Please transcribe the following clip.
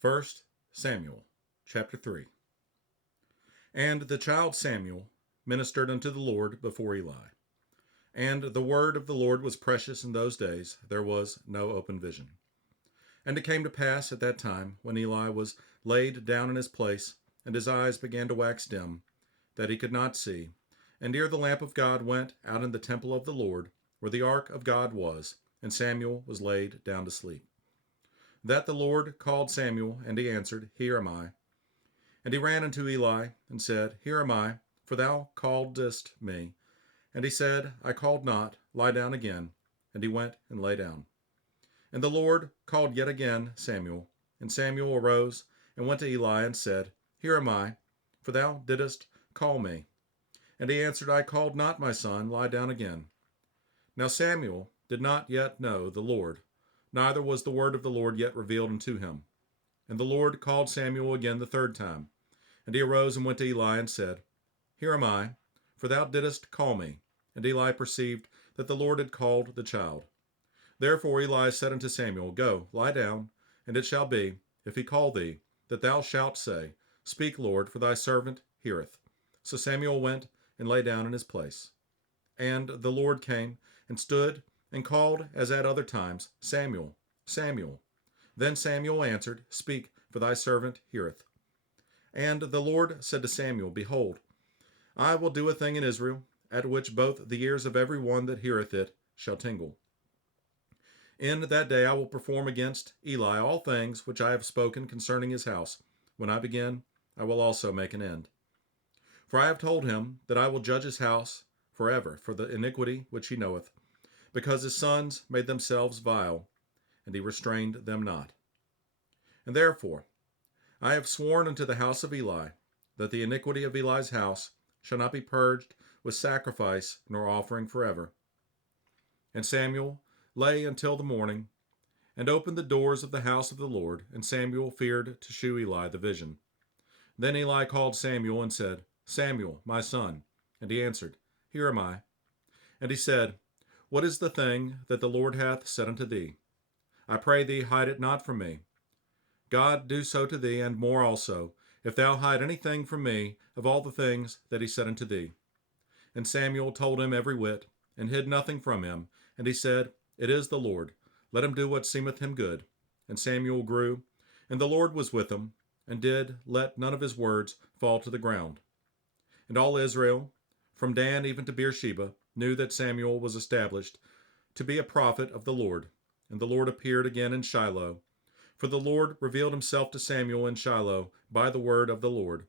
First Samuel, chapter 3. And the child Samuel ministered unto the Lord before Eli. And the word of the Lord was precious in those days, there was no open vision. And it came to pass at that time, when Eli was laid down in his place, and his eyes began to wax dim, that he could not see, and ere the lamp of God went out in the temple of the Lord, where the ark of God was, and Samuel was laid down to sleep. That the Lord called Samuel, and he answered, Here am I. And he ran unto Eli, and said, Here am I, for thou calledst me. And he said, I called not, lie down again. And he went and lay down. And the Lord called yet again Samuel. And Samuel arose, and went to Eli, and said, Here am I, for thou didst call me. And he answered, I called not, my son, lie down again. Now Samuel did not yet know the Lord, neither was the word of the Lord yet revealed unto him. And the Lord called Samuel again the third time. And he arose and went to Eli and said, Here am I, for thou didst call me. And Eli perceived that the Lord had called the child. Therefore Eli said unto Samuel, Go, lie down, and it shall be, if he call thee, that thou shalt say, Speak, Lord, for thy servant heareth. So Samuel went and lay down in his place. And the Lord came and stood and called as at other times, Samuel, Samuel. Then Samuel answered, Speak, for thy servant heareth. And the Lord said to Samuel, Behold, I will do a thing in Israel, at which both the ears of every one that heareth it shall tingle. In that day I will perform against Eli all things which I have spoken concerning his house. When I begin, I will also make an end. For I have told him that I will judge his house forever for the iniquity which he knoweth, because his sons made themselves vile, and he restrained them not. And therefore I have sworn unto the house of Eli, that the iniquity of Eli's house shall not be purged with sacrifice nor offering forever. And Samuel lay until the morning, and opened the doors of the house of the Lord, and Samuel feared to shew Eli the vision. Then Eli called Samuel and said, Samuel, my son. And he answered, Here am I. And he said, What is the thing that the Lord hath said unto thee? I pray thee, hide it not from me. God do so to thee, and more also, if thou hide anything from me of all the things that he said unto thee. And Samuel told him every whit, and hid nothing from him. And he said, It is the Lord. Let him do what seemeth him good. And Samuel grew, and the Lord was with him, and did let none of his words fall to the ground. And all Israel, from Dan even to Beersheba, knew that Samuel was established to be a prophet of the Lord. And the Lord appeared again in Shiloh. For the Lord revealed himself to Samuel in Shiloh by the word of the Lord.